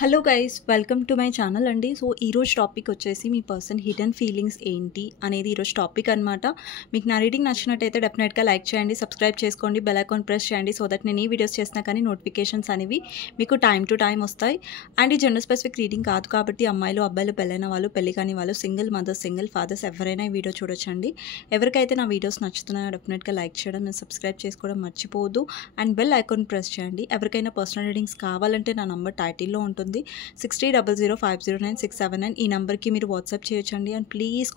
Hello guys, welcome to my channel అండి. So ఈరోజు topic వచ్చేసి మీ పర్సన్ హిడెన్ ఫీలింగ్స్ ఏంటి అనేది ఈరోజు టాపిక్ అనమాట. మీకు నా రీడింగ్ నచ్చినట్టయితే డెఫినెట్గా లైక్ చేయండి, సబ్స్క్రైబ్ చేసుకోండి, బెల్ ఐకాన్ ప్రెస్ చేయండి. సో దట్ నేను ఈ వీడియోస్ చేసినా కానీ నోటిఫికేషన్స్ అనేవి మీకు టైం టు టైం వస్తాయి. అండ్ ఈ జెండర్ స్పెసిఫిక్ రీడింగ్ కాదు కాబట్టి అమ్మాయిలు అబ్బాయిలు, పెళ్ళైన వాళ్ళు, పెళ్లి కాని వాళ్ళు, సింగిల్ మదర్స్, సింగిల్ ఫాదర్స్ ఎవరైనా ఈ వీడియో చూడొచ్చండి. ఎవరికైతే నా వీడియోస్ నచ్చుతున్నాయో డెఫినెట్గా లైక్ చేయడం, నేను సబ్స్క్రైబ్ చేసుకోవడం మర్చిపోవద్దు. అండ్ బెల్ ఐకాన్ ప్రెస్ చేయండి. ఎవరికైనా పర్సనల్ రీడింగ్స్ కావాలంటే నా నంబర్ టైటిల్లో ఉంటుంది 6000500967. ఈ నెంబర్కి మీరు వాట్సాప్ చేయొచ్చండి. అండ్ ప్లీజ్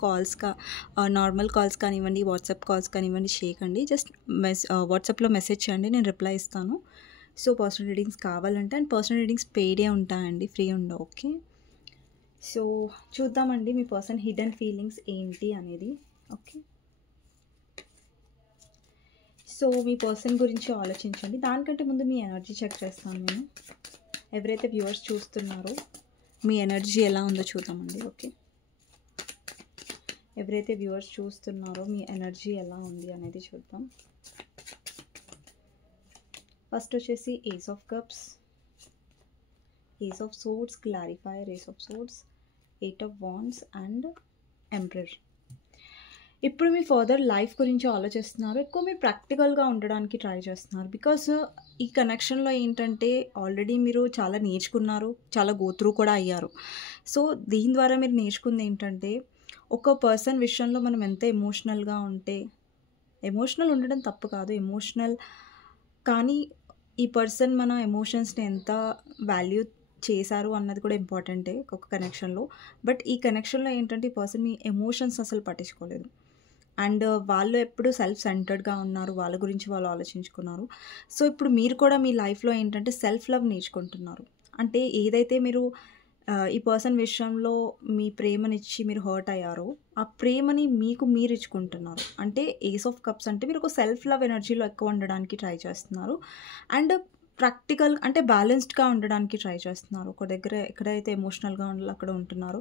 నార్మల్ కాల్స్ కానివ్వండి, వాట్సాప్ కాల్స్ కానివ్వండి చేయకండి. జస్ట్ వాట్సాప్లో మెసేజ్ చేయండి, నేను రిప్లై ఇస్తాను. సో పర్సనల్ రీడింగ్స్ కావాలంటే, అండ్ పర్సనల్ రీడింగ్స్ పెయిడే ఉంటాయండి, ఫ్రీ ఉండవు. ఓకే, సో చూద్దామండి మీ పర్సన్ హిడెన్ ఫీలింగ్స్ ఏంటి అనేది. ఓకే, సో మీ పర్సన్ గురించి ఆలోచించండి. దానికంటే ముందు మీ ఎనర్జీ చెక్ చేస్తాను నేను. ఎవరైతే వ్యూవర్స్ చూస్తున్నారో మీ ఎనర్జీ ఎలా ఉందో చూద్దామండి. ఓకే, ఎవరైతే వ్యూవర్స్ చూస్తున్నారో మీ ఎనర్జీ ఎలా ఉంది అనేది చూద్దాం. ఫస్ట్ వచ్చేసి ace of cups, ace of swords, clarifier, ace of swords, eight of wands and emperor. ఇప్పుడు మీ ఫర్దర్ లైఫ్ గురించి ఆలోచిస్తున్నారు. ఎక్కువ మీరు ప్రాక్టికల్గా ఉండడానికి ట్రై చేస్తున్నారు. బికాస్ ఈ కనెక్షన్లో ఏంటంటే ఆల్రెడీ మీరు చాలా నేర్చుకున్నారు, చాలా గోత్రూ కూడా అయ్యారు. సో దీని ద్వారా మీరు నేర్చుకుంది ఏంటంటే, ఒక పర్సన్ విషయంలో మనం ఎంత ఎమోషనల్గా ఉంటే, ఎమోషనల్ ఉండడం తప్పు కాదు, ఎమోషనల్ కానీ ఈ పర్సన్ మన ఎమోషన్స్ని ఎంత వాల్యూ చేశారు అన్నది కూడా ఇంపార్టెంటే ఒక కనెక్షన్లో. బట్ ఈ కనెక్షన్లో ఏంటంటే ఈ పర్సన్ మీ ఎమోషన్స్ అసలు పట్టించుకోలేదు. అండ్ వాళ్ళు ఎప్పుడు సెల్ఫ్ సెంటర్డ్గా ఉన్నారు, వాళ్ళ గురించి వాళ్ళు ఆలోచించుకున్నారు. సో ఇప్పుడు మీరు కూడా మీ లైఫ్లో ఏంటంటే సెల్ఫ్ లవ్ నేర్చుకుంటున్నారు. అంటే ఏదైతే మీరు ఈ పర్సన్ విషయంలో మీ ప్రేమనిచ్చి మీరు హర్ట్ అయ్యారో, ఆ ప్రేమని మీకు మీరు ఇచ్చుకుంటున్నారు. అంటే ఏస్ ఆఫ్ కప్స్ అంటే మీరు ఒక సెల్ఫ్ లవ్ ఎనర్జీలో ఎక్కువ ఉండడానికి ట్రై చేస్తున్నారు. అండ్ ప్రాక్టికల్ అంటే బ్యాలెన్స్డ్గా ఉండడానికి ట్రై చేస్తున్నారు. ఒక దగ్గర ఎక్కడైతే ఎమోషనల్గా ఉండాలో అక్కడ ఉంటున్నారు,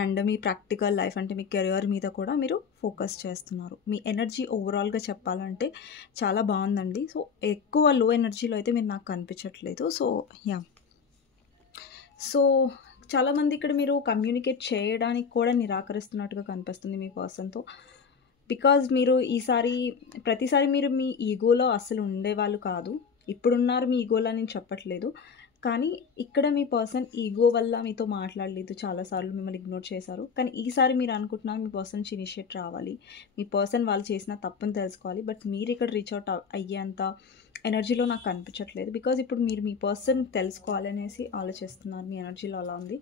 అండ్ మీ ప్రాక్టికల్ లైఫ్ అంటే మీ కెరియర్ మీద కూడా మీరు ఫోకస్ చేస్తున్నారు. మీ ఎనర్జీ ఓవరాల్గా చెప్పాలంటే చాలా బాగుందండి. సో ఎక్కువ లో ఎనర్జీలో అయితే మీరు నాకు కనిపించట్లేదు. సో యా, సో చాలామంది ఇక్కడ మీరు కమ్యూనికేట్ చేయడానికి కూడా నిరాకరిస్తున్నట్టుగా కనిపిస్తుంది మీ పర్సన్తో. బికాజ్ మీరు ప్రతిసారి మీరు మీ ఈగోలో అసలు ఉండేవాళ్ళు కాదు. ఇప్పుడున్నారు మీ ఈగోలో నేను చెప్పట్లేదు, కానీ ఇక్కడ మీ పర్సన్ ఈగో వల్ల మీతో మాట్లాడలేదు, చాలాసార్లు మిమ్మల్ని ఇగ్నోర్ చేశారు. కానీ ఈసారి మీరు అనుకుంటున్నారు మీ పర్సన్ నుంచి ఇనిషియేట్ రావాలి, మీ పర్సన్ వాళ్ళు చేసిన తప్పుని తెలుసుకోవాలి. బట్ మీరు ఇక్కడ రీచ్ అవుట్ అయ్యేంత ఎనర్జీలో నాకు కనిపించట్లేదు. బికాజ్ ఇప్పుడు మీరు మీ పర్సన్ తెలుసుకోవాలనేసి ఆలోచిస్తున్నారు, మీ ఎనర్జీలో అలా ఉంది.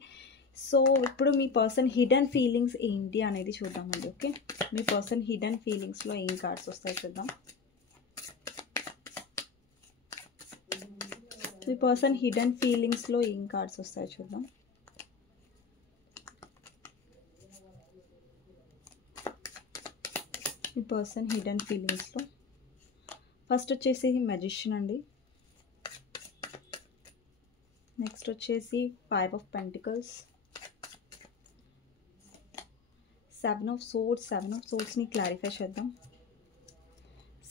సో ఇప్పుడు మీ పర్సన్ హిడెన్ ఫీలింగ్స్ ఏంటి అనేది చూద్దామండి. ఓకే, మీ పర్సన్ హిడెన్ ఫీలింగ్స్లో ఏం కార్డ్స్ వస్తాయి చూద్దాం. మీ పర్సన్ హిడెన్ ఫీలింగ్స్లో ఏం కార్డ్స్ వస్తాయి చూద్దాం. మీ పర్సన్ హిడెన్ ఫీలింగ్స్లో ఫస్ట్ వచ్చేసి మెజిషియన్ అండి. నెక్స్ట్ వచ్చేసి 5 of pentacles, 7 of swords. 7 of సోర్డ్స్ని క్లారిఫై చేద్దాం.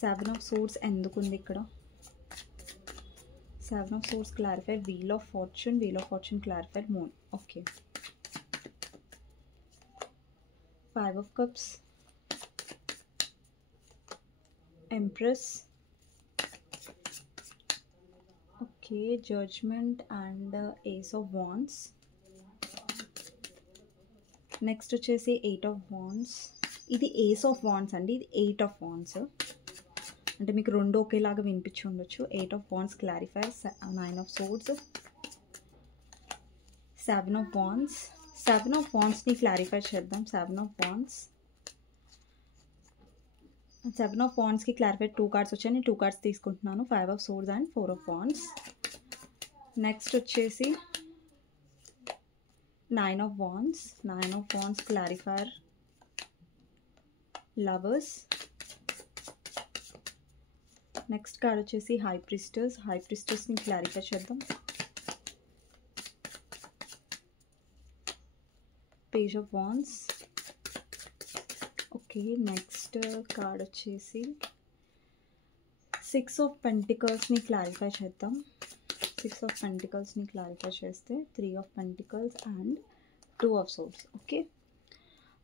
7 ఆఫ్ సోర్డ్స్ ఎందుకు ఉంది ఇక్కడ? 7 of swords clarify wheel of fortune, wheel of fortune clarify moon. Okay, 5 of cups, empress, okay, judgement and ace of wands. Next వచ్చేసి 8 of wands. ఇది ఏస్ of wands అండి, ఇది 8 of wands. అంటే మీకు రెండు ఒకేలాగా వినిపించి ఉండొచ్చు. 8 of wands clarify, 9 of swords, 7 of wands. 7 of వాండ్స్ని క్లారిఫై చేద్దాం. 7 ఆఫ్ వాండ్స్, 7 ఆఫ్ వాండ్స్కి క్లారిఫై 2 కార్డ్స్ వచ్చాయి, నేను 2 కార్డ్స్ తీసుకుంటున్నాను. 5 of swords and 4 of wands. Next వచ్చేసి 9 of wands. 9 of wands clarifier lovers. Next card వచ్చేసి హై ప్రిస్టర్స్. హై ప్రిస్టర్స్ని clarify చేద్దాం. Page of wands. Okay, next card వచ్చేసి 6 ఆఫ్ పెంటికల్స్ని క్లారిఫై చేద్దాం. 6 ఆఫ్ పెంటికల్స్ని క్లారిఫై చేస్తే 3 of pentacles and 2 of swords. Okay,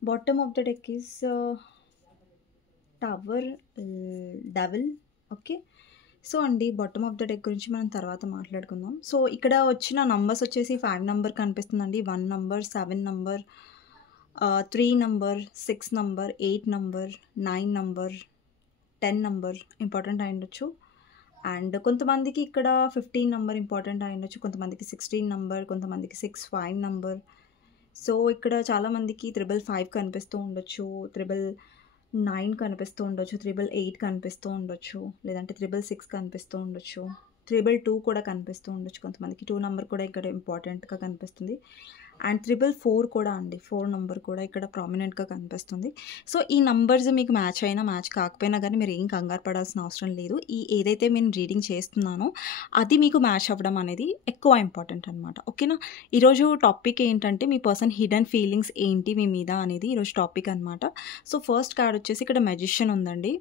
bottom of the deck is tower, devil. Okay, so అండి bottom of the deck గురించి మనం తర్వాత మాట్లాడుకుందాం. సో ఇక్కడ వచ్చిన నంబర్స్ వచ్చేసి 5 నెంబర్ కనిపిస్తుందండి, 1 number, 7 number, 3 number, 6 number, 8 number, 9 number, 10 number important అయ్యుండొచ్చు. అండ్ కొంతమందికి ఇక్కడ 15 నెంబర్ ఇంపార్టెంట్ అయ్యుండొచ్చు, కొంతమందికి 16 నెంబర్, కొంతమందికి 65 నెంబర్. సో ఇక్కడ చాలామందికి 555 కనిపిస్తూ ఉండొచ్చు, 999 కనిపిస్తూ ఉండొచ్చు, 888 కనిపిస్తూ ఉండొచ్చు, లేదంటే 666 కనిపిస్తూ ఉండొచ్చు, 222 కూడా కనిపిస్తూ ఉండొచ్చు. కొంతమందికి 2 నెంబర్ కూడా ఇక్కడ ఇంపార్టెంట్గా కనిపిస్తుంది. అండ్ 444 కూడా అండి, 4 నెంబర్ కూడా ఇక్కడ ప్రామినెంట్గా కనిపిస్తుంది. సో ఈ నంబర్స్ మీకు మ్యాచ్ అయినా మ్యాచ్ కాకపోయినా కానీ మీరు ఏం కంగారు పడాల్సిన అవసరం లేదు. ఏదైతే నేను రీడింగ్ చేస్తున్నానో అది మీకు మ్యాచ్ అవ్వడం అనేది ఎక్కువ ఇంపార్టెంట్ అనమాట. ఓకేనా, ఈరోజు టాపిక్ ఏంటంటే మీ పర్సన్ హిడెన్ ఫీలింగ్స్ ఏంటి మీ మీద అనేది ఈరోజు టాపిక్ అనమాట. సో ఫస్ట్ కార్డ్ వచ్చేసి ఇక్కడ మెజిషియన్ ఉందండి.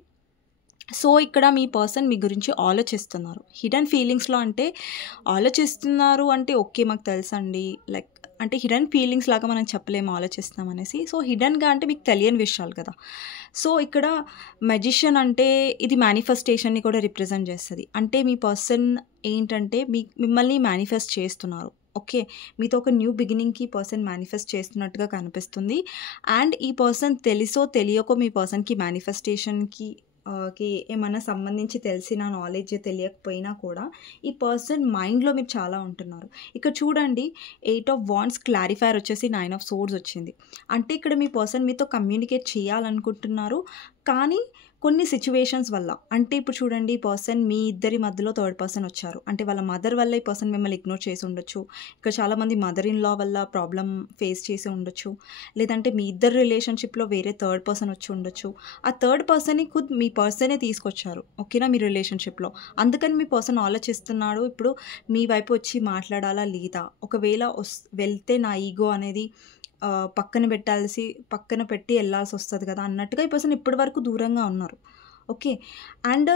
సో ఇక్కడ మీ పర్సన్ మీ గురించి ఆలోచిస్తున్నారు. హిడెన్ ఫీలింగ్స్లో అంటే ఆలోచిస్తున్నారు అంటే ఓకే మాకు తెలుసండి, లైక్ అంటే హిడెన్ ఫీలింగ్స్ లాగా మనం చెప్పలేము ఆలోచిస్తాం అనేసి. సో హిడెన్గా అంటే మీకు తెలియని విషయాలు కదా. సో ఇక్కడ మెజిషియన్ అంటే ఇది మేనిఫెస్టేషన్ని కూడా రిప్రజెంట్ చేస్తుంది. అంటే మీ పర్సన్ ఏంటంటే మిమ్మల్ని మేనిఫెస్ట్ చేస్తున్నారు. ఓకే, మీతో ఒక న్యూ బిగినింగ్కి పర్సన్ మేనిఫెస్ట్ చేస్తున్నట్టుగా కనిపిస్తుంది. అండ్ ఈ పర్సన్ తెలుసో తెలియకో మీ పర్సన్కి మేనిఫెస్టేషన్కి ఏమన్నా సంబంధించి తెలిసిన నాలెడ్జ్ తెలియకపోయినా కూడా ఈ పర్సన్ మైండ్లో మీరు చాలా ఉంటున్నారు. ఇక్కడ చూడండి 8 ఆఫ్ వాండ్స్ క్లారిఫైర్ వచ్చేసి 9 ఆఫ్ సోర్డ్స్ వచ్చింది. అంటే ఇక్కడ మీ పర్సన్ మీతో కమ్యూనికేట్ చేయాలనుకుంటున్నారు, కానీ కొన్ని సిచ్యువేషన్స్ వల్ల, అంటే ఇప్పుడు చూడండి ఈ పర్సన్ మీ ఇద్దరి మధ్యలో థర్డ్ పర్సన్ వచ్చారు. అంటే వాళ్ళ మదర్ వల్ల ఈ పర్సన్ మిమ్మల్ని ఇగ్నోర్ చేసి ఉండొచ్చు. ఇక్కడ చాలామంది మదర్ ఇన్ లా వల్ల ప్రాబ్లం ఫేస్ చేసి ఉండొచ్చు, లేదంటే మీ ఇద్దరు రిలేషన్షిప్లో వేరే థర్డ్ పర్సన్ వచ్చి ఉండొచ్చు. ఆ థర్డ్ పర్సన్ని మీ పర్సనే తీసుకొచ్చారు. ఓకేనా, మీ రిలేషన్షిప్లో. అందుకని మీ పర్సన్ ఆలోచిస్తున్నాడు ఇప్పుడు మీ వైపు వచ్చి మాట్లాడాలా లేదా, ఒకవేళ వెళ్తే నా ఈగో అనేది పక్కన పెట్టి వెళ్ళాల్సి వస్తుంది కదా అన్నట్టుగా ఈ పర్సన్ ఇప్పటి వరకు దూరంగా ఉన్నారు. ఓకే, అండ్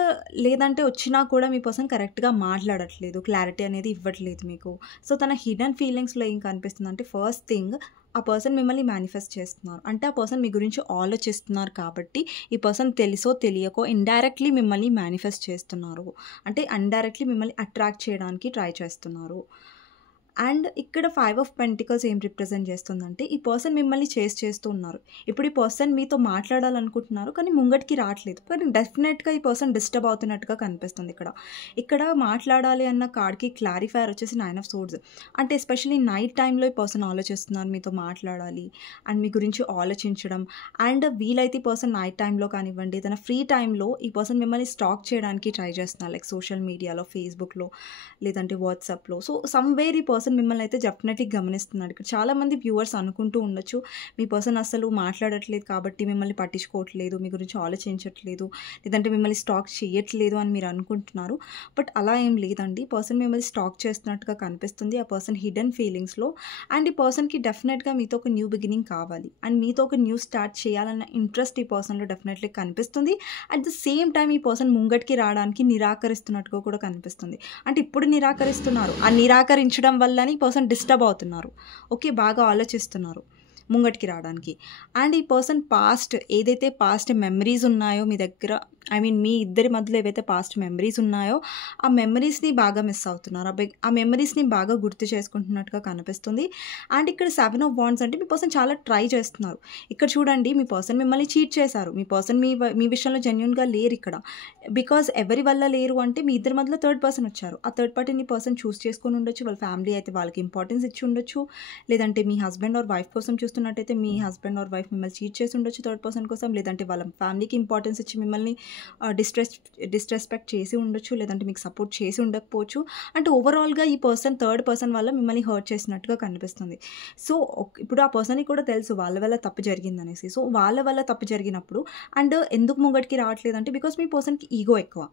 లేదంటే వచ్చినా కూడా మీ పర్సన్ కరెక్ట్గా మాట్లాడట్లేదు, క్లారిటీ అనేది ఇవ్వట్లేదు మీకు. సో తన హిడెన్ ఫీలింగ్స్లో ఏం కనిపిస్తుంది అంటే ఫస్ట్ థింగ్ ఆ పర్సన్ మిమ్మల్ని మేనిఫెస్ట్ చేస్తున్నారు. అంటే ఆ పర్సన్ మీ గురించి ఆలోచిస్తున్నారు కాబట్టి ఈ పర్సన్ తెలుసో తెలియకో ఇండైరెక్ట్లీ మిమ్మల్ని మేనిఫెస్ట్ చేస్తున్నారు. అంటే ఇండైరెక్ట్లీ మిమ్మల్ని అట్రాక్ట్ చేయడానికి ట్రై చేస్తున్నారు. అండ్ ఇక్కడ 5 ఆఫ్ పెంటికల్స్ ఏం రిప్రజెంట్ చేస్తుందంటే ఈ పర్సన్ మిమ్మల్ని చేస్తూ ఉన్నారు. ఇప్పుడు ఈ పర్సన్ మీతో మాట్లాడాలనుకుంటున్నారు కానీ ముంగటికి రావట్లేదు, కానీ డెఫినెట్గా ఈ పర్సన్ డిస్టర్బ్ అవుతున్నట్టుగా కనిపిస్తుంది. ఇక్కడ మాట్లాడాలి అన్న కార్డ్కి క్లారిఫైర్ వచ్చేసి 9 ఆఫ్ సోర్డ్స్. అంటే ఎస్పెషల్లీ నైట్ టైంలో ఈ పర్సన్ ఆలోచిస్తున్నారు మీతో మాట్లాడాలి అండ్ మీ గురించి ఆలోచించడం. అండ్ వీలైతే ఈ పర్సన్ నైట్ టైంలో కానివ్వండి తన ఫ్రీ టైంలో ఈ పర్సన్ మిమ్మల్ని స్టాక్ చేయడానికి ట్రై చేస్తున్నారు, లైక్ సోషల్ మీడియాలో, ఫేస్బుక్లో లేదంటే వాట్సాప్లో. సో సమ్వేర్ ఈ పర్సన్ మిమ్మల్ని అయితే డెఫినెట్లీ గమనిస్తున్నాడు. ఇక్కడ చాలామంది వ్యూవర్స్ అనుకుంటూ ఉండొచ్చు మీ పర్సన్ అసలు మాట్లాడట్లేదు కాబట్టి మిమ్మల్ని పట్టించుకోవట్లేదు, మీ గురించి ఆలోచించట్లేదు, లేదంటే మిమ్మల్ని స్టాక్ చేయట్లేదు అని మీరు అనుకుంటున్నారు. బట్ అలా ఏం లేదండి, పర్సన్ మిమ్మల్ని స్టాక్ చేస్తున్నట్టుగా కనిపిస్తుంది ఆ పర్సన్ హిడెన్ ఫీలింగ్స్లో. అండ్ ఈ పర్సన్కి డెఫినెట్గా మీతో ఒక న్యూ బిగినింగ్ కావాలి అండ్ మీతో ఒక న్యూ స్టార్ట్ చేయాలన్న ఇంట్రెస్ట్ ఈ పర్సన్లో డెఫినెట్లీ కనిపిస్తుంది. అట్ ద సేమ్ టైం ఈ పర్సన్ ముంగటికి రావడానికి నిరాకరిస్తున్నట్టుగా కూడా కనిపిస్తుంది. అంటే ఇప్పుడు నిరాకరిస్తున్నారు, ఆ నిరాకరించడం వల్ల ఈ పర్సన్ డిస్టర్బ్ అవుతున్నారు. ఓకే, బాగా ఆలోచిస్తున్నారు ముంగటికి రావడానికి. అండ్ ఈ పర్సన్ ఏదైతే పాస్ట్ మెమరీస్ ఉన్నాయో మీ దగ్గర, మీ ఇద్దరి మధ్యలో ఏవైతే పాస్ట్ మెమరీస్ ఉన్నాయో ఆ మెమరీస్ని బాగా మిస్ అవుతున్నారు, ఆ మెమరీస్ని బాగా గుర్తు చేసుకుంటున్నట్టుగా కనిపిస్తుంది. అండ్ ఇక్కడ 7 ఆఫ్ వాండ్స్ అంటే మీ పర్సన్ చాలా ట్రై చేస్తున్నారు. ఇక్కడ చూడండి మీ పర్సన్ మిమ్మల్ని చీట్ చేశారు, మీ పర్సన్ మీ విషయంలో జెన్యూన్గా లేరు ఇక్కడ. బికాజ్ ఎవరి వల్ల లేరు అంటే మీ ఇద్దరి మధ్యలో థర్డ్ పర్సన్ వచ్చారు. ఆ థర్డ్ పార్టీని పర్సన్ చూస్ చేసుకొని ఉండొచ్చు, వాళ్ళ ఫ్యామిలీ అయితే వాళ్ళకి ఇంపార్టెన్స్ ఇచ్చి ఉండొచ్చు, లేదంటే మీ హస్బెండ్ ఆర్ వైఫ్ కోసం చూస్తున్నట్టయితే మీ హస్బెండ్ ఆర్ వైఫ్ మిమ్మల్ని చీట్ చేసి ఉండొచ్చు థర్డ్ పర్సన్ కోసం, లేదంటే వాళ్ళ ఫ్యామిలీకి ఇంపార్టెన్స్ ఇచ్చి మిమ్మల్ని డిస్రెస్పెక్ట్ చేసి ఉండొచ్చు, లేదంటే మీకు సపోర్ట్ చేసి ఉండకపోవచ్చు. అంటే ఓవరాల్గా ఈ పర్సన్ థర్డ్ పర్సన్ వల్ల మిమ్మల్ని హర్ట్ చేసినట్టుగా కనిపిస్తుంది. సో ఇప్పుడు ఆ పర్సన్కి కూడా తెలుసు వాళ్ళ వల్ల తప్పు జరిగిందనేసి. సో వాళ్ళ వల్ల తప్పు జరిగినప్పుడు అండ్ ఎందుకు ముంగటికి రావట్లేదు అంటే బికాస్ మీ పర్సన్కి ఈగో ఎక్కువ.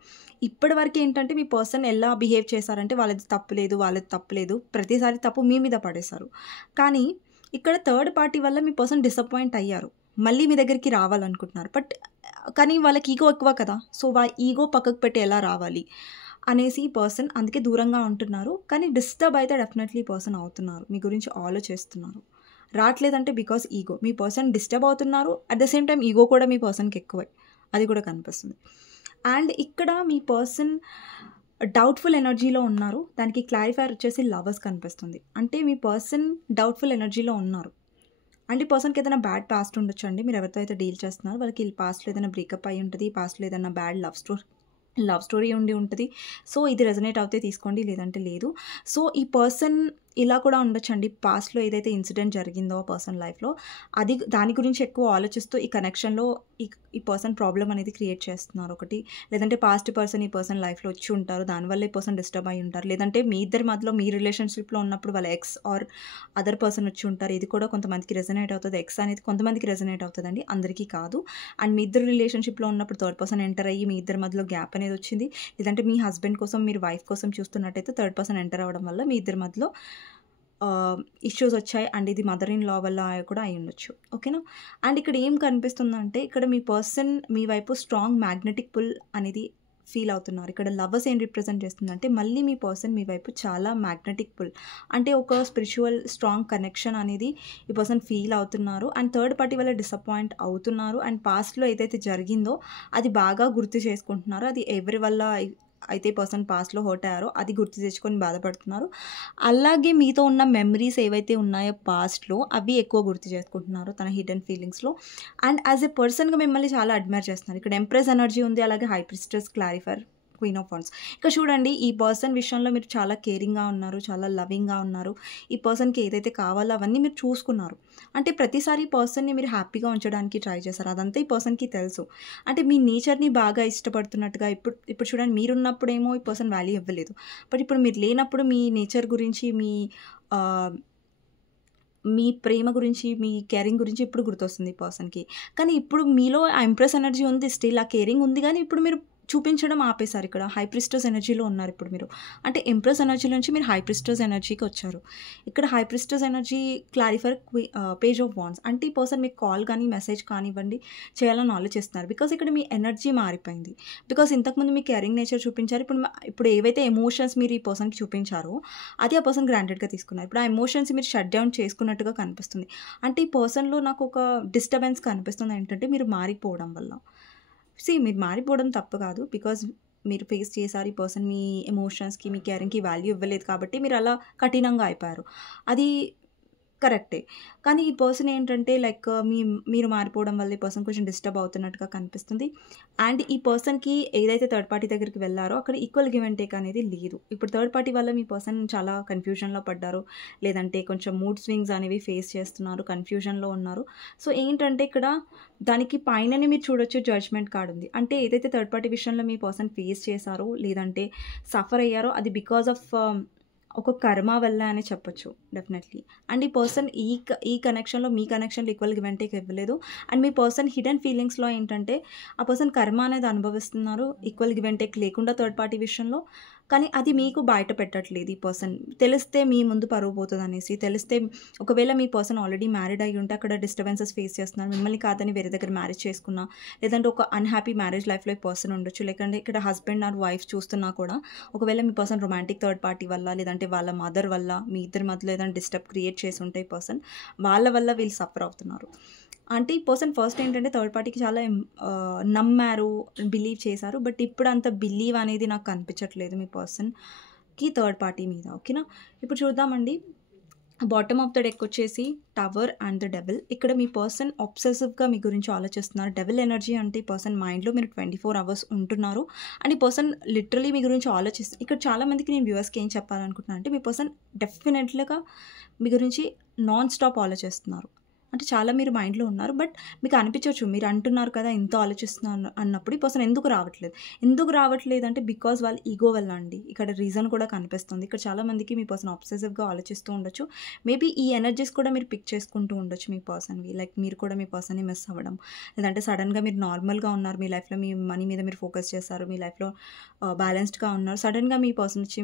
ఇప్పటి వరకు ఏంటంటే మీ పర్సన్ ఎలా బిహేవ్ చేశారంటే వాళ్ళది తప్పులేదు ప్రతిసారి తప్పు మీ మీద పడేశారు. కానీ ఇక్కడ థర్డ్ పార్టీ వల్ల మీ పర్సన్ డిసప్పాయింట్ అయ్యారు, మళ్ళీ మీ దగ్గరికి రావాలనుకుంటున్నారు. కానీ వాళ్ళకి ఈగో ఎక్కువ కదా. సో ఈగో పక్కకు పెట్టి ఎలా రావాలి అనేసి ఈ పర్సన్ అందుకే దూరంగా ఉంటున్నారు. కానీ డిస్టర్బ్ అయితే డెఫినెట్లీ ఈ పర్సన్ అవుతున్నారు. మీ గురించి ఆలోచిస్తున్నారు. రావట్లేదంటే బికాస్ ఈగో. మీ పర్సన్ డిస్టర్బ్ అవుతున్నారు. At the same time ego కూడా మీ పర్సన్‌కి ఎక్కువే. అది కూడా కనిపిస్తుంది. అండ్ ఇక్కడ మీ పర్సన్ డౌట్‌ఫుల్ ఎనర్జీలో ఉన్నారు. దానికి క్లారిఫైయర్ వచ్చేసి లవర్స్ కనిపిస్తుంది. అంటే మీ పర్సన్ డౌట్‌ఫుల్ ఎనర్జీలో ఉన్నారు. అంటే ఈ పర్సన్‌కి ఏదైనా బ్యాడ్ పాస్ట్ ఉండొచ్చండి. మీరు ఎవరితో అయితే డీల్ చేస్తున్నారో వాళ్ళకి పాస్ట్‌లో ఏదైనా బ్రేకప్ అయ్యి ఉంటది. పాస్ట్‌లో ఏదైనా బ్యాడ్ లవ్ స్టోరీ ఉండి ఉంటది. సో, ఇది రెజొనేట్ అవుతే తీసుకోండి. లేదంటే లేదు. సో, ఈ పర్సన్ ఇలా కూడా ఉండొచ్చండి. పాస్ట్‌లో ఏదైతే ఇన్సిడెంట్ జరిగిందో ఆ పర్సన్ లైఫ్‌లో దాని గురించి ఎక్కువ ఆలోచిస్తూ ఈ కనెక్షన్‌లో ఈ పర్సన్ ప్రాబ్లమ్ అనేది క్రియేట్ చేస్తున్నారు ఒకటి. లేదంటే పాస్ట్ పర్సన్ ఈ పర్సన్ లైఫ్‌లో వచ్చి ఉంటారు. దానివల్ల ఈ పర్సన్ డిస్టర్బ్ అయ్యి ఉంటారు. లేదంటే మీ ఇద్దరి మధ్యలో మీ రిలేషన్‌షిప్‌లో ఉన్నప్పుడు వాళ్ళ ఎక్స్ ఆర్ అదర్ పర్సన్ వచ్చి ఉంటారు. ఇది కూడా కొంతమందికి రెజొనేట్ అవుతది. ఎక్స్ అనేది కొంతమందికి రెజొనేట్ అవుతదండి. అందరికీ కాదు. అండ్ మీ ఇద్దరు రిలేషన్‌షిప్‌లో ఉన్నప్పుడు థర్డ్ పర్సన్ ఎంటర్ అయ్యి మీ ఇద్దరి మధ్యలో గ్యాప్ అనేది వచ్చింది. లేదంటే మీ హస్బెండ్ కోసం మీరు వైఫ్ కోసం చూస్తున్నట్టయితే థర్డ్ పర్సన్ ఎంటర్ అవ్వడం వల్ల మీ ఇద్దరి మధ్యలో ఇష్యూస్ వచ్చాయి. అండ్ ఇది మదర్ ఇన్ లా వల్ల కూడా అయ్యుండొచ్చు. ఓకేనా? అండ్ ఇక్కడ ఏం కనిపిస్తుందంటే ఇక్కడ మీ పర్సన్ మీ వైపు స్ట్రాంగ్ మ్యాగ్నెటిక్ పుల్ అనేది ఫీల్ అవుతున్నారు. ఇక్కడ లవర్స్ ఏం రిప్రజెంట్ చేస్తుందంటే మళ్ళీ మీ పర్సన్ మీ వైపు చాలా మ్యాగ్నెటిక్ పుల్ అంటే ఒక స్పిరిచువల్ స్ట్రాంగ్ కనెక్షన్ అనేది ఈ పర్సన్ ఫీల్ అవుతున్నారు. అండ్ థర్డ్ పార్టీ వల్ల డిసప్పాయింట్ అవుతున్నారు. అండ్ పాస్ట్‌లో ఏదైతే జరిగిందో అది బాగా గుర్తు చేసుకుంటున్నారు. అది ఎవరి వల్ల అయితే పర్సన్ పాస్ట్‌లో హర్ట్ అయ్యారో అది గుర్తు తెచ్చుకొని బాధపడుతున్నారు. అలాగే మీతో ఉన్న మెమరీస్ ఏవైతే ఉన్నాయో పాస్ట్‌లో అవి ఎక్కువ గుర్తు చేసుకుంటున్నారు తన హిడెన్ ఫీలింగ్స్‌లో. అండ్ యాజ్ ఎ పర్సన్‌గా మిమ్మల్ని చాలా అడ్మైర్ చేస్తున్నారు. ఇక్కడ ఎంప్రెస్ ఎనర్జీ ఉంది. అలాగే high priestess, clarifier, queen of wands. ఇక్కడ చూడండి ఈ పర్సన్ విషయంలో మీరు చాలా కేరింగ్‌గా ఉన్నారు. చాలా లవింగ్‌గా ఉన్నారు. ఈ పర్సన్‌కి ఏదైతే కావాలో అవన్నీ మీరు చూసుకున్నారు. అంటే ప్రతిసారి ఈ పర్సన్‌ని మీరు హ్యాపీగా ఉంచడానికి ట్రై చేశారు. అదంతా ఈ పర్సన్‌కి తెలుసు. అంటే మీ నేచర్‌ని బాగా ఇష్టపడుతున్నట్టుగా ఇప్పుడు చూడండి మీరున్నప్పుడేమో ఈ పర్సన్ వాల్యూ ఇవ్వలేదు. బట్ ఇప్పుడు మీరు లేనప్పుడు మీ నేచర్ గురించి ఆహ్, మీ ప్రేమ గురించి, మీ కేరింగ్ గురించి ఇప్పుడు గుర్తొస్తుంది ఈ పర్సన్‌కి. కానీ ఇప్పుడు మీలో ఆ ఇంప్రెస్ ఎనర్జీ ఉంది. స్టిల్ ఆ కేరింగ్ ఉంది గానీ ఇప్పుడు మీరు చూపించడం ఆపేశారు ఇక్కడ. హై ప్రీస్టెస్ ఎనర్జీలో ఉన్నారు ఇప్పుడు మీరు. అంటే ఇంప్రెస్ ఎనర్జీ నుంచి మీరు హై ప్రీస్టెస్ ఎనర్జీకి వచ్చారు. ఇక్కడ high priestess energy clarifier page of wands. అంటే ఈ పర్సన్ మీకు కాల్ కానీ, మెసేజ్ కానివ్వండి చేయాలని ఆలోచిస్తున్నారు. బికాజ్ ఇక్కడ మీ ఎనర్జీ మారిపోయింది. బికాజ్ ఇంతకుముందు మీ కేరింగ్ నేచర్ చూపించారు. ఇప్పుడు ఏవైతే ఎమోషన్స్ మీరు ఈ పర్సన్‌కి చూపించారో అది ఆ పర్సన్ గ్రాంటెడ్‌గా తీసుకున్నారు. ఇప్పుడు ఆ ఎమోషన్స్ మీరు షట్ డౌన్ చేసుకున్నట్టుగా కనిపిస్తుంది. అంటే ఈ పర్సన్‌లో నాకు ఒక డిస్టర్బెన్స్ కనిపిస్తుంది ఏంటంటే మీరు మారిపోవడం వల్ల. మీరు మారిపోవడం తప్పు కాదు. బికాజ్ మీరు ఫేస్ చేశారు. ఈ పర్సన్ మీ ఎమోషన్స్‌కి, మీ కేరింగ్‌కి వాల్యూ ఇవ్వలేదు కాబట్టి మీరు అలా కఠినంగా అయిపోయారు. అది కరెక్టే. కానీ ఈ పర్సన్ ఏంటంటే లైక్ మీరు మారిపోవడం వల్ల ఈ పర్సన్ కొంచెం డిస్టర్బ్ అవుతున్నట్టుగా కనిపిస్తుంది. అండ్ ఈ పర్సన్‌కి ఏదైతే థర్డ్ పార్టీ దగ్గరికి వెళ్లారో అక్కడ ఈక్వల్ గివ్ అండ్ టేక్ అనేది లేదు. ఇప్పుడు థర్డ్ పార్టీ వల్ల మీ పర్సన్ చాలా కన్‌ఫ్యూజన్‌లో పడ్డారు. లేదంటే కొంచెం మూడ్ స్వింగ్స్ అనేవి ఫేస్ చేస్తున్నారు. కన్‌ఫ్యూజన్‌లో ఉన్నారు. సో, ఏంటంటే ఇక్కడ దానికి పైననే మీరు చూడొచ్చు జడ్జ్‌మెంట్ కార్డ్ ఉంది. అంటే ఏదైతే థర్డ్ పార్టీ విషయంలో మీ పర్సన్ ఫేస్ చేశారో లేదంటే సఫర్ అయ్యారో అది బికాజ్ ఆఫ్ ఒక కర్మ వల్ల అని చెప్పొచ్చు డెఫినెట్లీ. అండ్ ఈ పర్సన్ ఈ కనెక్షన్‌లో మీ కనెక్షన్‌లో ఈక్వల్ గివ్ అండ్ టేక్ ఇవ్వలేదు. అండ్ మీ పర్సన్ హిడెన్ ఫీలింగ్స్‌లో ఏంటంటే ఆ పర్సన్ కర్మ అనేది అనుభవిస్తున్నారు. ఈక్వల్ గివ్ అండ్ టేక్ లేకుండా థర్డ్ పార్టీ విషయంలో. కానీ అది మీకు బయట పెట్టట్లేదు ఈ పర్సన్. తెలిస్తే మీ ముందు పరువు పోతదనేసి. తెలిస్తే ఒకవేళ మీ పర్సన్ ఆల్రెడీ మ్యారీడ్ అయ్యి ఉంటే అక్కడ డిస్టర్బెన్సెస్ ఫేస్ చేస్తున్నారు. మిమ్మల్ని కాదని వేరే దగ్గర మ్యారేజ్ చేసుకున్నా, లేదంటే ఒక అన్‌హ్యాపీ మ్యారేజ్ లైఫ్‌లో ఈ పర్సన్ ఉండొచ్చు. లేకంటే ఇక్కడ హస్బెండ్ ఆర్ వైఫ్ చూస్తున్నా కూడా ఒకవేళ మీ పర్సన్ రొమాంటిక్ థర్డ్ పార్టీ వల్ల, లేదంటే వాళ్ళ మదర్ వల్ల, మీ ఇద్దరి మధ్యలో ఏదైనా డిస్టర్బ్ క్రియేట్ చేసి ఉంటే ఈ పర్సన్, వాళ్ళ వల్ల వీళ్ళు సఫర్ అవుతున్నారు. అంటే ఈ పర్సన్ ఫస్ట్ ఏంటంటే థర్డ్ పార్టీకి చాలా నమ్మారు, బిలీవ్ చేశారు. బట్ ఇప్పుడు అంత బిలీవ్ అనేది నాకు కనిపించట్లేదు మీ పర్సన్‌కి థర్డ్ పార్టీ మీద. ఓకేనా? ఇప్పుడు చూద్దామండి. బాటమ్ ఆఫ్ ద డెక్ వచ్చేసి టవర్ అండ్ ద డెవిల్. ఇక్కడ మీ పర్సన్ అబ్సెసివ్‌గా మీ గురించి ఆలోచిస్తున్నారు. డెవిల్ ఎనర్జీ అంటే ఈ పర్సన్ మైండ్‌లో మీరు 24 అవర్స్ ఉంటున్నారు. అండ్ ఈ పర్సన్ లిటరల్లీ మీ గురించి ఇక్కడ చాలా మందికి నేను వ్యూవర్స్‌కి ఏం చెప్పాలనుకుంటున్నాను అంటే మీ పర్సన్ డెఫినెట్‌లీగా మీ గురించి నాన్ స్టాప్ ఆలోచిస్తున్నారు. అంటే చాలా మీరు మైండ్‌లో ఉన్నారు. బట్ మీకు అనిపించొచ్చు మీరు అంటున్నారు కదా ఇంత ఆలోచిస్తున్నాను అన్నప్పుడు ఈ పర్సన్ ఎందుకు రావట్లేదు? ఎందుకు రావట్లేదంటే బికాజ్ వాళ్ళ ఈగో వల్ల అండి. ఇక్కడ రీజన్ కూడా కనిపిస్తుంది. ఇక్కడ చాలా మందికి మీ పర్సన్ అబ్సెసివ్‌గా ఆలోచిస్తూ ఉండొచ్చు. మేబీ ఈ ఎనర్జీస్ కూడా మీరు పిక్ చేసుకుంటూ ఉండొచ్చు మీ పర్సన్‌వి. లైక్ మీరు కూడా మీ పర్సన్‌ని మిస్ అవ్వడం. లేదంటే సడెన్‌గా మీరు నార్మల్‌గా ఉన్నారు. మీ లైఫ్‌లో మీ మనీ మీద మీరు ఫోకస్ చేస్తారు. మీ లైఫ్‌లో బ్యాలెన్స్డ్‌గా ఉన్నారు. సడెన్‌గా మీ పర్సన్ వచ్చి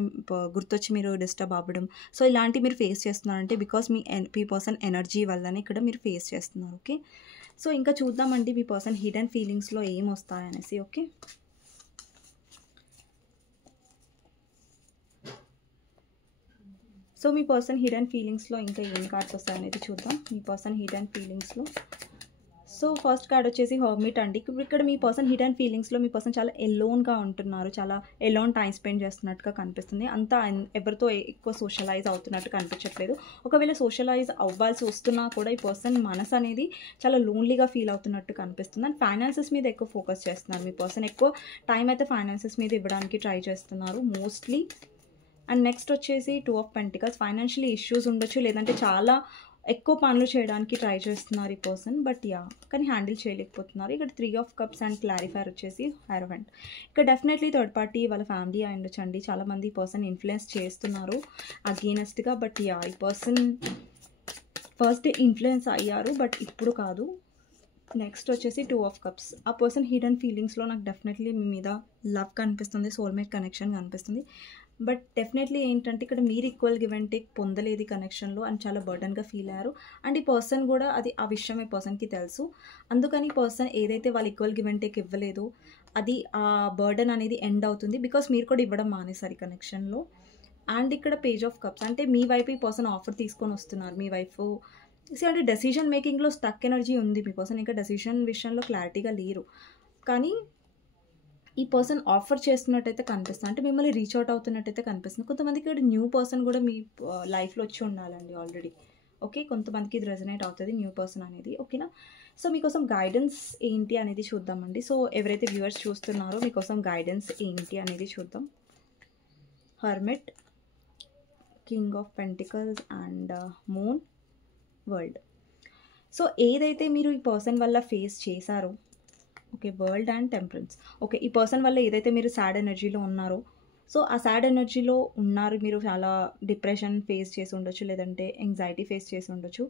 గుర్తొచ్చి మీరు డిస్టర్బ్ అవ్వడం. సో, ఇలాంటివి మీరు ఫేస్ చేస్తున్నారంటే బికాజ్ మీ పర్సన్ ఎనర్జీ వల్లనే ఇక్కడ మీరు ఫేస్ చేస్తున్నారు. ఓకే. సో, ఇంకా చూద్దామండి మీ పర్సన్ హిడెన్ ఫీలింగ్స్‌లో ఏమొస్తాయనేసి. ఓకే. సో మీ పర్సన్ హిడెన్ ఫీలింగ్స్లో ఇంకా ఏం కార్డ్స్ వస్తాయనేది చూద్దాం. మీ పర్సన్ హిడెన్ ఫీలింగ్స్లో సో ఫస్ట్ కార్డ్ వచ్చేసి హర్మిట్ అండి. ఇక్కడ మీ పర్సన్ హిడెన్ ఫీలింగ్స్లో మీ పర్సన్ చాలా ఎలోన్గా ఉంటున్నారు, చాలా ఎలోన్ టైం స్పెండ్ చేస్తున్నట్టుగా కనిపిస్తుంది. అంతా ఎవరితో ఎక్కువ సోషలైజ్ అవుతున్నట్టు కనిపించట్లేదు. ఒకవేళ సోషలైజ్ అవ్వాల్సి వస్తున్నా కూడా ఈ పర్సన్ మనసు అనేది చాలా లోన్లీగా ఫీల్ అవుతున్నట్టు కనిపిస్తుంది. అండ్ ఫైనాన్సెస్ మీద ఎక్కువ ఫోకస్ చేస్తున్నారు. మీ పర్సన్ ఎక్కువ టైం అయితే ఫైనాన్సెస్ మీద ఇవ్వడానికి ట్రై చేస్తున్నారు మోస్ట్లీ. అండ్ నెక్స్ట్ వచ్చేసి 2 ఆఫ్ పెంటికల్స్. ఫైనాన్షియలీ ఇష్యూస్ ఉండొచ్చు, లేదంటే చాలా ఎక్కువ పనులు చేయడానికి ట్రై చేస్తున్నారు ఈ పర్సన్, బట్ కానీ హ్యాండిల్ చేయలేకపోతున్నారు. ఇక్కడ 3 ఆఫ్ కప్స్ అండ్ క్లారిఫైర్ వచ్చేసి హెరవెంట్. ఇక్కడ డెఫినెట్లీ థర్డ్ పార్టీ వాళ్ళ ఫ్యామిలీ అయ్యుండొచ్చండి. చాలామంది ఈ పర్సన్ ఇన్ఫ్లుయెన్స్ చేస్తున్నారు అగేనెస్ట్గా, బట్ ఈ పర్సన్ ఫస్ట్ ఇన్ఫ్లుయెన్స్ అయ్యారు, బట్ ఇప్పుడు కాదు. నెక్స్ట్ వచ్చేసి 2 ఆఫ్ కప్స్. ఆ పర్సన్ హిడెన్ ఫీలింగ్స్లో నాకు డెఫినెట్లీ మీ మీద లవ్ కనిపిస్తుంది, సోల్మేట్ కనెక్షన్ కనిపిస్తుంది. బట్ డెఫినెట్లీ ఏంటంటే ఇక్కడ మీరు ఈక్వల్ గివ్ అండ్ టేక్ పొందలేదు ఈ కనెక్షన్లో అండ్ చాలా బర్డన్గా ఫీల్ అయ్యారు. అండ్ ఈ పర్సన్ కూడా ఆ విషయం ఈ పర్సన్కి తెలుసు. అందుకని పర్సన్ ఏదైతే వాళ్ళు ఈక్వల్ గివ్ అండ్ టేక్ ఇవ్వలేదో అది ఆ బర్డన్ అనేది ఎండ్ అవుతుంది, బికాస్ మీరు కూడా ఇవ్వడం మానేసారు ఈ కనెక్షన్లో. అండ్ ఇక్కడ పేజ్ ఆఫ్ కప్స్, అంటే మీ వైపు ఈ పర్సన్ ఆఫర్ తీసుకొని వస్తున్నారు. మీ వైపు అంటే డెసిషన్ మేకింగ్లో స్టక్ ఎనర్జీ ఉంది మీ పర్సన్, ఇంకా డెసిషన్ విషయంలో క్లారిటీగా లేరు. కానీ ఈ పర్సన్ ఆఫర్ చేస్తున్నట్టయితే కనిపిస్తుంది, అంటే మిమ్మల్ని రీచ్ అవుట్ అవుతున్నట్టయితే కనిపిస్తుంది. కొంతమందికి ఇక్కడ న్యూ పర్సన్ కూడా మీ లైఫ్లో వచ్చి ఉండాలండి ఆల్రెడీ. ఓకే, కొంతమందికి ఇది రెజనేట్ అవుతుంది న్యూ పర్సన్ అనేది. ఓకేనా? సో మీకోసం గైడెన్స్ ఏంటి అనేది చూద్దామండి. సో ఎవరైతే వ్యూవర్స్ చూస్తున్నారో మీకోసం గైడెన్స్ ఏంటి అనేది చూద్దాం. Hermit, king of pentacles and moon, world. So ఏదైతే మీరు ఈ పర్సన్ వల్ల ఫేస్ చేశారో, okay, world and temperance. Okay, ఈ పర్సన్ వల్ల ఏదైతే మీరు సాడ్ ఎనర్జీలో ఉన్నారో, సో ఆ సాడ్ ఎనర్జీలో ఉన్నారు, మీరు చాలా డిప్రెషన్ ఫేస్ చేసి ఉండొచ్చు, లేదంటే ఎంగ్జైటీ ఫేస్ చేసి ఉండొచ్చు.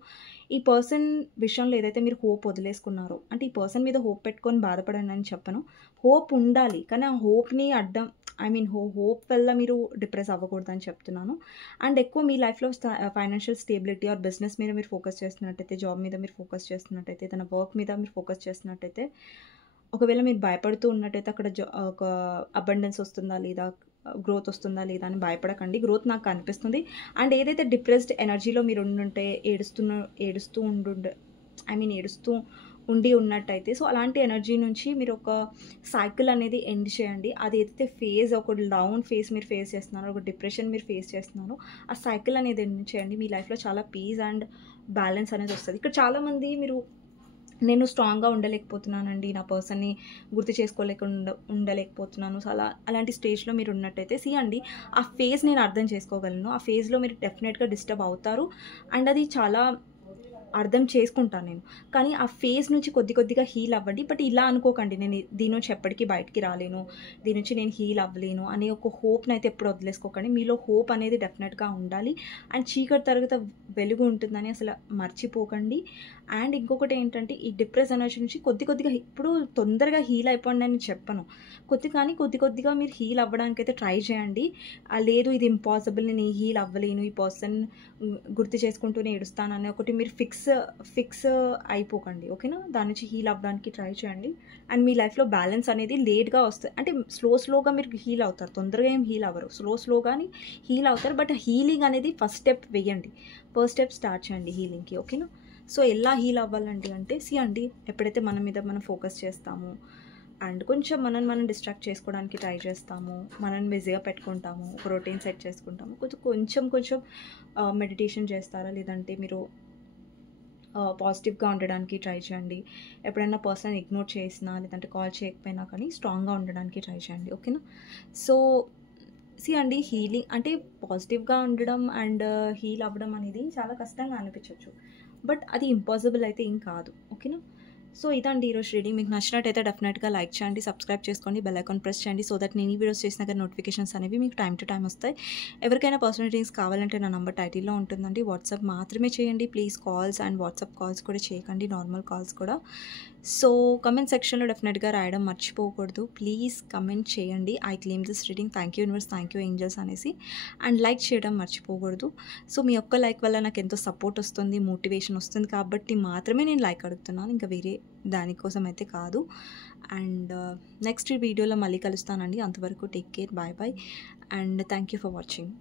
ఈ పర్సన్ విషయంలో ఏదైతే మీరు హోప్ వదిలేసుకున్నారో, అంటే ఈ పర్సన్ మీద హోప్ పెట్టుకొని బాధపడండి అని చెప్పను. హోప్ ఉండాలి, కానీ ఆ హోప్ని అడ్డం హోప్ వల్ల మీరు డిప్రెస్ అవ్వకూడదని చెప్తున్నాను. అండ్ ఎక్కువ మీ లైఫ్లో ఫైనాన్షియల్ స్టేబిలిటీ ఆర్ బిజినెస్ మీద మీరు ఫోకస్ చేస్తున్నట్టయితే, జాబ్ మీద మీరు ఫోకస్ చేస్తున్నట్టయితే, తన వర్క్ మీద మీరు ఫోకస్ చేస్తున్నట్టయితే, ఒకవేళ మీరు భయపడుతూ ఉన్నట్టయితే అక్కడ ఒక అబండెన్స్ వస్తుందా లేదా, గ్రోత్ వస్తుందా లేదా అని భయపడకండి. గ్రోత్ నాకు కనిపిస్తుంది. అండ్ ఏదైతే డిప్రెస్డ్ ఎనర్జీలో మీరు ఉండుంటే ఏడుస్తూ ఉండి ఉన్నట్టయితే, సో అలాంటి ఎనర్జీ నుంచి మీరు ఒక సైకిల్ అనేది ఎండ్ చేయండి. అది ఏదైతే ఫేజ్, ఒక డౌన్ ఫేజ్ మీరు ఫేస్ చేస్తున్నారో, ఒక డిప్రెషన్ మీరు ఫేస్ చేస్తున్నారో, ఆ సైకిల్ అనేది ఎండ్ చేయండి. మీ లైఫ్లో చాలా పీస్ అండ్ బ్యాలెన్స్ అనేది వస్తుంది. ఇక్కడ చాలామంది మీరు నేను స్ట్రాంగ్గా ఉండలేకపోతున్నానండి, నా పర్సన్ని గుర్తు చేసుకోలేకుండా ఉండలేకపోతున్నాను, సో అలాంటి స్టేజ్లో మీరు ఉన్నట్టయితే అండి ఆ ఫేజ్ నేను అర్థం చేసుకోగలను. ఆ ఫేజ్లో మీరు డెఫినెట్గా డిస్టర్బ్ అవుతారు అండ్ అది చాలా అర్థం చేసుకుంటాను నేను. కానీ ఆ ఫేజ్ నుంచి కొద్దిగా హీల్ అవ్వండి. బట్ ఇలా అనుకోకండి, నేను దీని నుంచి ఎప్పటికీ బయటికి రాలేను, దీని నుంచి నేను హీల్ అవ్వలేను అనే ఒక హోప్ని అయితే ఎప్పుడు వదిలేసుకోకండి. మీలో హోప్ అనేది డెఫినెట్గా ఉండాలి. అండ్ చీకటి తరగత వెలుగు ఉంటుందని అసలు మర్చిపోకండి. అండ్ ఇంకొకటి ఏంటంటే, ఈ డిప్రెస్ ఎనర్జీ నుంచి కొద్దిగా ఇప్పుడు తొందరగా హీల్ అయిపోండి అని చెప్పను, కొద్దిగా మీరు హీల్ అవ్వడానికి అయితే ట్రై చేయండి. లేదు ఇది ఇంపాసిబుల్, నేను హీల్ అవ్వలేను, ఈ పర్సన్ గుర్తు చేసుకుంటూనే ఏడుస్తానని ఒకటి మీరు ఫిక్స్ అయిపోకండి. ఓకేనా? దాని నుంచి హీల్ అవ్వడానికి ట్రై చేయండి. అండ్ మీ లైఫ్లో బ్యాలెన్స్ అనేది లేట్గా వస్తుంది, అంటే స్లోగా మీరు హీల్ అవుతారు, తొందరగా ఏం హీల్ అవ్వరు, స్లోగాని హీల్ అవుతారు. బట్ హీలింగ్ అనేది ఫస్ట్ స్టెప్ వేయండి, ఫస్ట్ స్టెప్ స్టార్ట్ చేయండి హీలింగ్కి. ఓకేనా? సో ఎలా హీల్ అవ్వాలండి అంటే, అండి ఎప్పుడైతే మన మీద మనం ఫోకస్ చేస్తామో అండ్ కొంచెం మనం డిస్ట్రాక్ట్ చేసుకోవడానికి ట్రై చేస్తాము, మనం బిజీగా పెట్టుకుంటాము, ఒక రొటీన్ సెట్ చేసుకుంటాము, కొంచెం మెడిటేషన్ చేస్తారా, లేదంటే మీరు పాజిటివ్గా ఉండడానికి ట్రై చేయండి. ఎప్పుడైనా పర్సన్ ఇగ్నోర్ చేసినా, లేదంటే కాల్ చేయకపోయినా కానీ స్ట్రాంగ్గా ఉండడానికి ట్రై చేయండి. ఓకేనా? సో అండి హీలింగ్ అంటే పాజిటివ్గా ఉండడం అండ్ హీల్ అవ్వడం అనేది చాలా కష్టంగా అనిపించవచ్చు, బట్ అది ఇంపాసిబుల్ అయితే ఏం కాదు. ఓకేనా? సో ఇదండి ఈరోజు రీడింగ్. మీకు నచ్చినట్టయితే డెఫినెట్గా లైక్ చేయండి, సబ్స్క్రైబ్ చేసుకోండి, బెల్ ఐకాన్ ప్రెస్ చేయండి, సో దట్ నేను ఈ వీడియోస్ చేసిన కానీ నోటిఫికేషన్స్ అనేవి మీకు టైం టు టైం వస్తాయి. ఎవరికైనా పర్సనల్ రీడింగ్స్ కావాలంటే నా నెంబర్ టైటిల్లో ఉంటుందండి. వాట్సాప్ మాత్రమే చేయండి please, calls and WhatsApp calls కూడా చేయకండి, నార్మల్ కాల్స్ కూడా. సో కమెంట్ సెక్షన్లో డెఫినెట్గా రాయడం మర్చిపోకూడదు, ప్లీజ్ కమెంట్ చేయండి. I claim this reading, thank you universe, thank you angels అనేసి. అండ్ లైక్ చేయడం మర్చిపోకూడదు. సో మీ ఒక్క లైక్ వల్ల నాకు ఎంతో సపోర్ట్ వస్తుంది, మోటివేషన్ వస్తుంది, కాబట్టి మాత్రమే నేను లైక్ అడుగుతున్నాను, ఇంకా వేరే దానికోసం అయితే కాదు. అండ్ నెక్స్ట్ వీడియోలో మళ్ళీ కలుస్తానండి. అంతవరకు take care, bye and thank you for watching.